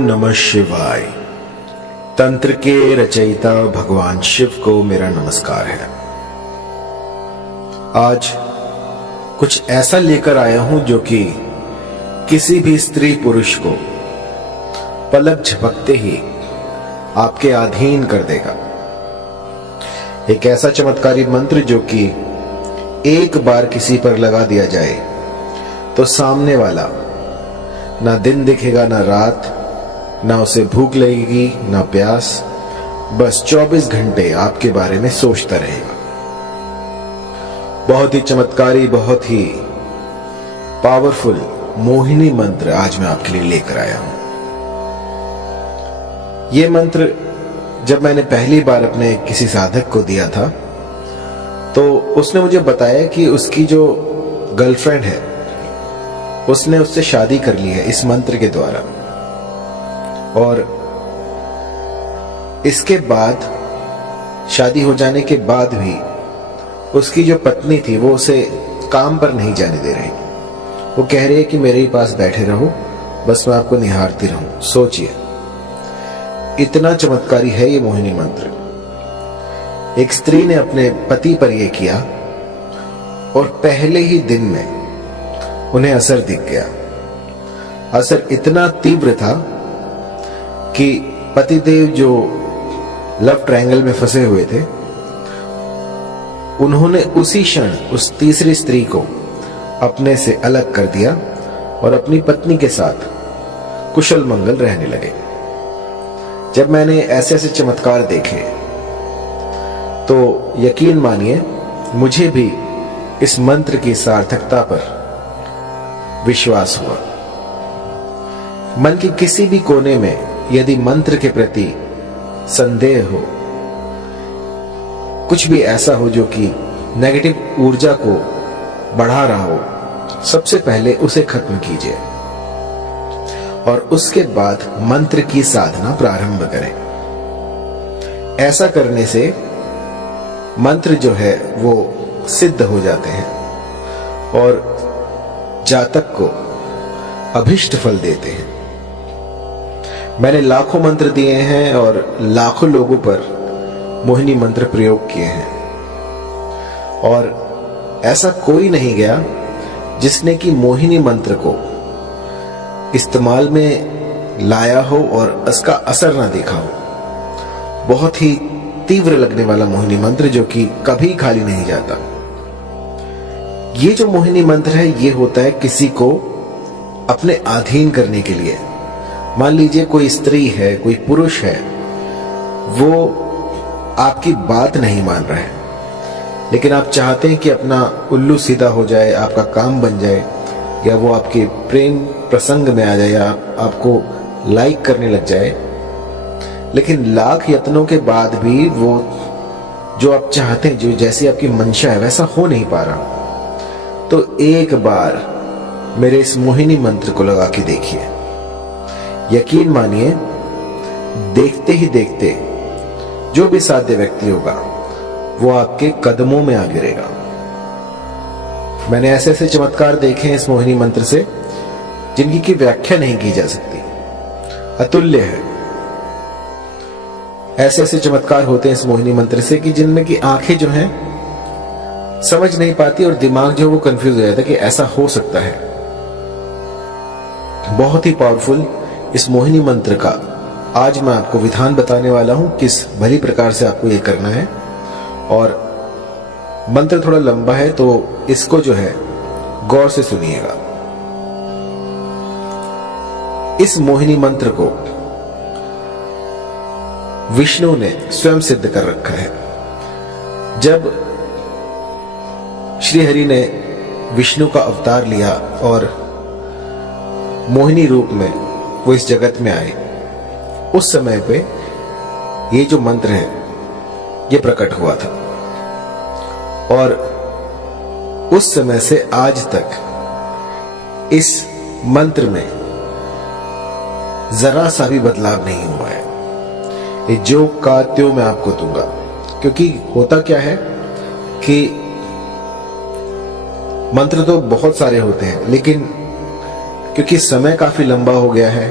नमः शिवाय। तंत्र के रचयिता भगवान शिव को मेरा नमस्कार है। आज कुछ ऐसा लेकर आया हूं जो कि किसी भी स्त्री पुरुष को पलक झपकते ही आपके अधीन कर देगा। एक ऐसा चमत्कारी मंत्र जो कि एक बार किसी पर लगा दिया जाए तो सामने वाला ना दिन दिखेगा ना रात, ना उसे भूख लगेगी ना प्यास, बस 24 घंटे आपके बारे में सोचता रहेगा। बहुत ही चमत्कारी, बहुत ही पावरफुल मोहिनी मंत्र आज मैं आपके लिए लेकर आया हूं। यह मंत्र जब मैंने पहली बार अपने किसी साधक को दिया था तो उसने मुझे बताया कि उसकी जो गर्लफ्रेंड है उसने उससे शादी कर ली है इस मंत्र के द्वारा, और इसके बाद शादी हो जाने के बाद भी उसकी जो पत्नी थी वो उसे काम पर नहीं जाने दे रही। वो कह रही है कि मेरे ही पास बैठे रहो, बस मैं आपको निहारती रहूं। सोचिए, इतना चमत्कारी है ये मोहिनी मंत्र। एक स्त्री ने अपने पति पर यह किया और पहले ही दिन में उन्हें असर दिख गया। असर इतना तीव्र था कि पतिदेव जो लव ट्रायंगल में फंसे हुए थे, उन्होंने उसी क्षण उस तीसरी स्त्री को अपने से अलग कर दिया और अपनी पत्नी के साथ कुशल मंगल रहने लगे। जब मैंने ऐसे ऐसे चमत्कार देखे तो यकीन मानिए मुझे भी इस मंत्र की सार्थकता पर विश्वास हुआ। मन के किसी भी कोने में यदि मंत्र के प्रति संदेह हो, कुछ भी ऐसा हो जो कि नेगेटिव ऊर्जा को बढ़ा रहा हो, सबसे पहले उसे खत्म कीजिए और उसके बाद मंत्र की साधना प्रारंभ करें। ऐसा करने से मंत्र जो है वो सिद्ध हो जाते हैं और जातक को अभिष्ट फल देते हैं। मैंने लाखों मंत्र दिए हैं और लाखों लोगों पर मोहिनी मंत्र प्रयोग किए हैं, और ऐसा कोई नहीं गया जिसने कि मोहिनी मंत्र को इस्तेमाल में लाया हो और उसका असर ना देखा हो। बहुत ही तीव्र लगने वाला मोहिनी मंत्र जो कि कभी खाली नहीं जाता। ये जो मोहिनी मंत्र है ये होता है किसी को अपने अधीन करने के लिए। मान लीजिए कोई स्त्री है, कोई पुरुष है, वो आपकी बात नहीं मान रहा है, लेकिन आप चाहते हैं कि अपना उल्लू सीधा हो जाए, आपका काम बन जाए, या वो आपके प्रेम प्रसंग में आ जाए, या आपको लाइक करने लग जाए, लेकिन लाख यत्नों के बाद भी वो जो आप चाहते हैं, जो जैसी आपकी मंशा है वैसा हो नहीं पा रहा। तो एक बार मेरे इस मोहिनी मंत्र को लगा के देखिए। यकीन मानिए, देखते ही देखते जो भी साध्य व्यक्ति होगा वो आपके कदमों में आ गिरेगा। मैंने ऐसे ऐसे चमत्कार देखे हैं इस मोहिनी मंत्र से जिनकी की व्याख्या नहीं की जा सकती, अतुल्य है। ऐसे ऐसे चमत्कार होते हैं इस मोहिनी मंत्र से कि जिनमें की आंखें जो हैं समझ नहीं पाती और दिमाग जो वो कंफ्यूज हो जाता है कि ऐसा हो सकता है। बहुत ही पावरफुल इस मोहिनी मंत्र का आज मैं आपको विधान बताने वाला हूं, किस भली प्रकार से आपको ये करना है। और मंत्र थोड़ा लंबा है तो इसको जो है गौर से सुनिएगा। इस मोहिनी मंत्र को विष्णु ने स्वयं सिद्ध कर रखा है। जब श्री हरि ने विष्णु का अवतार लिया और मोहिनी रूप में वो इस जगत में आए, उस समय पे ये जो मंत्र है ये प्रकट हुआ था, और उस समय से आज तक इस मंत्र में जरा सा भी बदलाव नहीं हुआ है। ये जो का त्यों मैं आपको दूंगा, क्योंकि होता क्या है कि मंत्र तो बहुत सारे होते हैं, लेकिन क्योंकि समय काफी लंबा हो गया है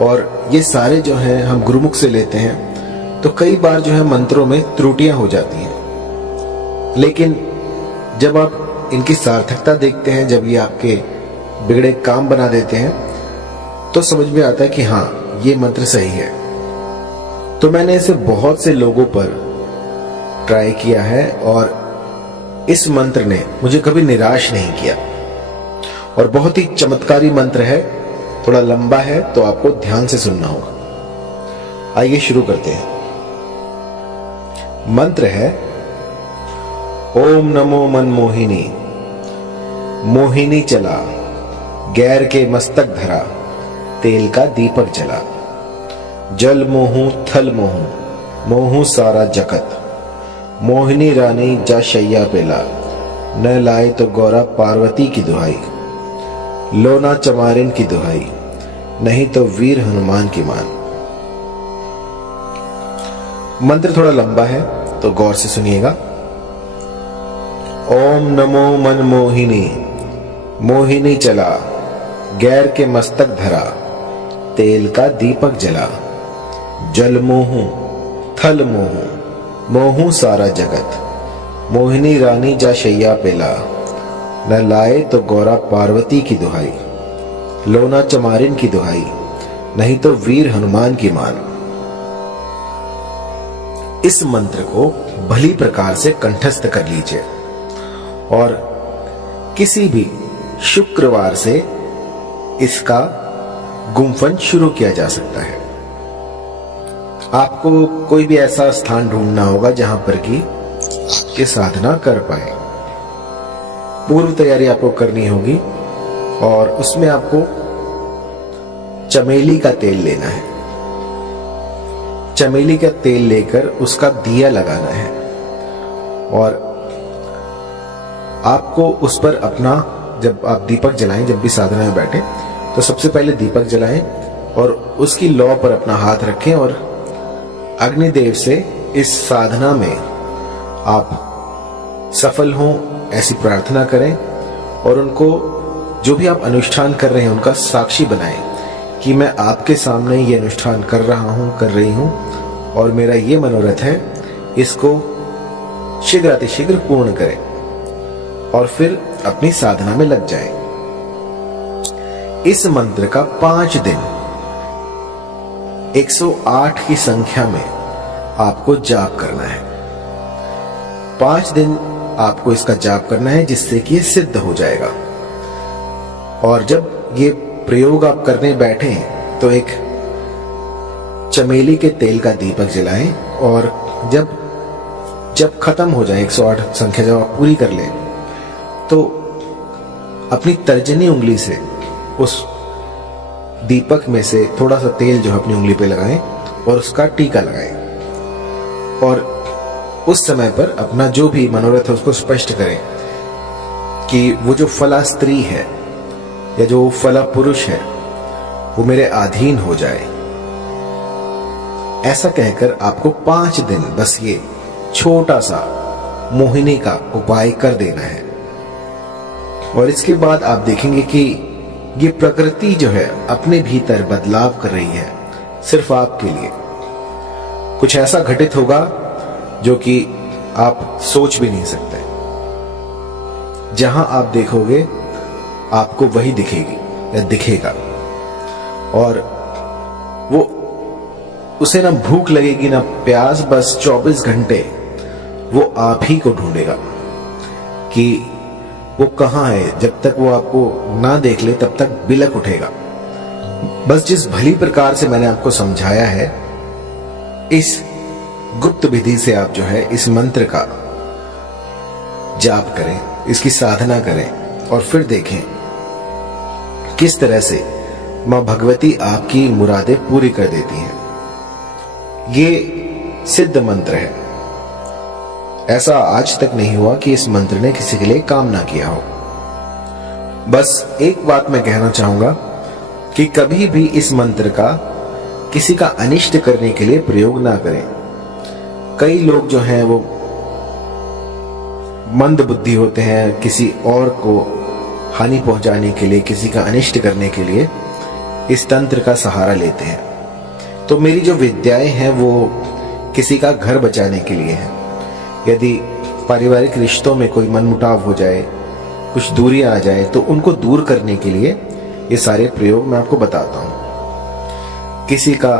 और ये सारे जो हैं हम गुरुमुख से लेते हैं, तो कई बार जो है मंत्रों में त्रुटियां हो जाती हैं। लेकिन जब आप इनकी सार्थकता देखते हैं, जब ये आपके बिगड़े काम बना देते हैं, तो समझ में आता है कि हाँ, ये मंत्र सही है। तो मैंने इसे बहुत से लोगों पर ट्राई किया है और इस मंत्र ने मुझे कभी निराश नहीं किया और बहुत ही चमत्कारी मंत्र है। थोड़ा लंबा है तो आपको ध्यान से सुनना होगा। आइए शुरू करते हैं। मंत्र है ओम नमो मनमोहिनी, मोहिनी चला, गैर के मस्तक धरा, तेल का दीपक जला, जल मोहू थल मोहू, मोहू सारा जगत, मोहिनी रानी जा शैया पेला, न लाए तो गौरा पार्वती की दुहाई, लोना चमारिन की दुहाई, नहीं तो वीर हनुमान की मान। मंत्र थोड़ा लंबा है तो गौर से सुनिएगा। ओम नमो मनमोहिनी, मोहिनी चला, गैर के मस्तक धरा, तेल का दीपक जला, जल मोहू थल मोहू, मोहू सारा जगत, मोहिनी रानी जा शैया पेला, न लाए तो गौरा पार्वती की दुहाई, लोना चमारिन की दुहाई, नहीं तो वीर हनुमान की मान। इस मंत्र को भली प्रकार से कंठस्थ कर लीजिए और किसी भी शुक्रवार से इसका गुम्फन शुरू किया जा सकता है। आपको कोई भी ऐसा स्थान ढूंढना होगा जहां पर कि ये साधना कर पाए। पूर्व तैयारी आपको करनी होगी और उसमें आपको चमेली का तेल लेना है। चमेली का तेल लेकर उसका दिया लगाना है और आपको उस पर अपना, जब आप दीपक जलाएं, जब भी साधना में बैठे तो सबसे पहले दीपक जलाएं और उसकी लौ पर अपना हाथ रखें और अग्निदेव से इस साधना में आप सफल हों ऐसी प्रार्थना करें और उनको जो भी आप अनुष्ठान कर रहे हैं उनका साक्षी बनाएं कि मैं आपके सामने ये अनुष्ठान कर रहा हूं, कर रही हूं और मेरा ये मनोरथ है, इसको शीघ्र अतिशीघ्र पूर्ण करें और फिर अपनी साधना में लग जाएं। इस मंत्र का 5 दिन 108 की संख्या में आपको जाप करना है। 5 दिन आपको इसका जाप करना है जिससे कि ये सिद्ध हो जाएगा। और जब ये प्रयोग आप करने बैठे तो एक चमेली के तेल का दीपक जलाएं और जब खत्म हो जाए 108 संख्या जब आप पूरी कर लें तो अपनी तर्जनी उंगली से उस दीपक में से थोड़ा सा तेल जो है अपनी उंगली पे लगाएं और उसका टीका लगाएं और उस समय पर अपना जो भी मनोरथ है उसको स्पष्ट करें कि वो जो फला स्त्री है या जो फला पुरुष है वो मेरे अधीन हो जाए। ऐसा कहकर आपको 5 दिन बस ये छोटा सा मोहिनी का उपाय कर देना है और इसके बाद आप देखेंगे कि ये प्रकृति जो है अपने भीतर बदलाव कर रही है सिर्फ आपके लिए। कुछ ऐसा घटित होगा जो कि आप सोच भी नहीं सकते। जहां आप देखोगे आपको वही दिखेगी या दिखेगा और वो उसे ना भूख लगेगी ना प्यास, बस 24 घंटे वो आप ही को ढूंढेगा कि वो कहां है। जब तक वो आपको ना देख ले तब तक बिलक उठेगा। बस जिस भली प्रकार से मैंने आपको समझाया है इस गुप्त विधि से आप जो है इस मंत्र का जाप करें, इसकी साधना करें और फिर देखें किस तरह से मां भगवती आपकी मुरादें पूरी कर देती हैं। ये सिद्ध मंत्र है। ऐसा आज तक नहीं हुआ कि इस मंत्र ने किसी के लिए काम ना किया हो। बस एक बात मैं कहना चाहूंगा कि कभी भी इस मंत्र का किसी का अनिष्ट करने के लिए प्रयोग ना करें। कई लोग जो हैं वो मंद बुद्धि होते हैं, किसी और को हानि पहुंचाने के लिए, किसी का अनिष्ट करने के लिए इस तंत्र का सहारा लेते हैं। तो मेरी जो विद्याएं हैं वो किसी का घर बचाने के लिए है। यदि पारिवारिक रिश्तों में कोई मनमुटाव हो जाए, कुछ दूरियां आ जाए, तो उनको दूर करने के लिए ये सारे प्रयोग मैं आपको बताता हूं। किसी का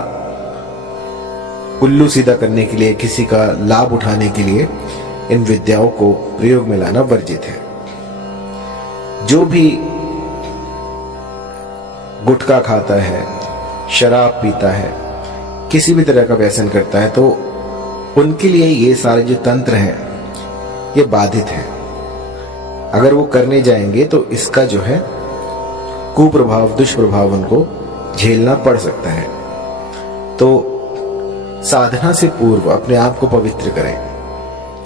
उल्लू सीधा करने के लिए, किसी का लाभ उठाने के लिए इन विद्याओं को प्रयोग में लाना वर्जित है। जो भी गुटखा खाता है, शराब पीता है, किसी भी तरह का व्यसन करता है, तो उनके लिए ये सारे जो तंत्र हैं ये बाधित है। अगर वो करने जाएंगे तो इसका जो है कुप्रभाव, दुष्प्रभाव उनको झेलना पड़ सकता है। तो साधना से पूर्व अपने आप को पवित्र करें,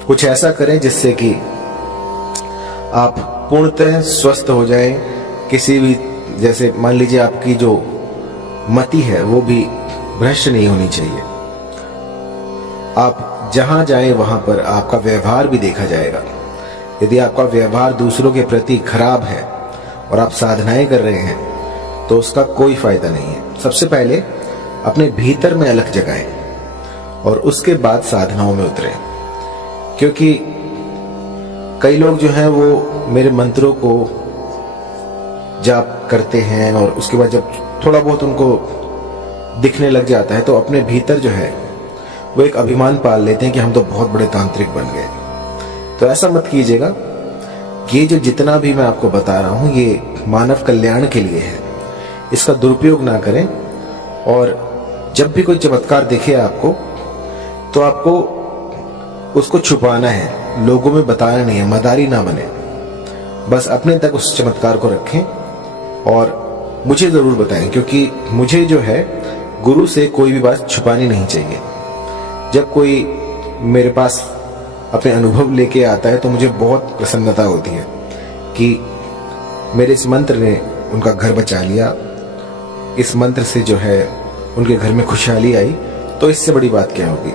कुछ ऐसा करें जिससे कि आप पूर्णतः स्वस्थ हो जाए। किसी भी, जैसे मान लीजिए आपकी जो मति है वो भी भ्रष्ट नहीं होनी चाहिए। आप जहां जाएं वहां पर आपका व्यवहार भी देखा जाएगा। यदि आपका व्यवहार दूसरों के प्रति खराब है और आप साधनाएं कर रहे हैं तो उसका कोई फायदा नहीं है। सबसे पहले अपने भीतर में अलख जगाएं और उसके बाद साधनाओं में उतरें। क्योंकि कई लोग जो हैं वो मेरे मंत्रों को जाप करते हैं और उसके बाद जब थोड़ा बहुत उनको दिखने लग जाता है तो अपने भीतर जो है वो एक अभिमान पाल लेते हैं कि हम तो बहुत बड़े तांत्रिक बन गए। तो ऐसा मत कीजिएगा। ये जो जितना भी मैं आपको बता रहा हूं ये मानव कल्याण के लिए है, इसका दुरुपयोग ना करें। और जब भी कोई चमत्कार दिखे आपको तो आपको उसको छुपाना है, लोगों में बताना नहीं है, मदारी ना बने। बस अपने तक उस चमत्कार को रखें और मुझे जरूर बताएं, क्योंकि मुझे जो है गुरु से कोई भी बात छुपानी नहीं चाहिए। जब कोई मेरे पास अपने अनुभव लेके आता है तो मुझे बहुत प्रसन्नता होती है कि मेरे इस मंत्र ने उनका घर बचा लिया, इस मंत्र से जो है उनके घर में खुशहाली आई। तो इससे बड़ी बात क्या होगी।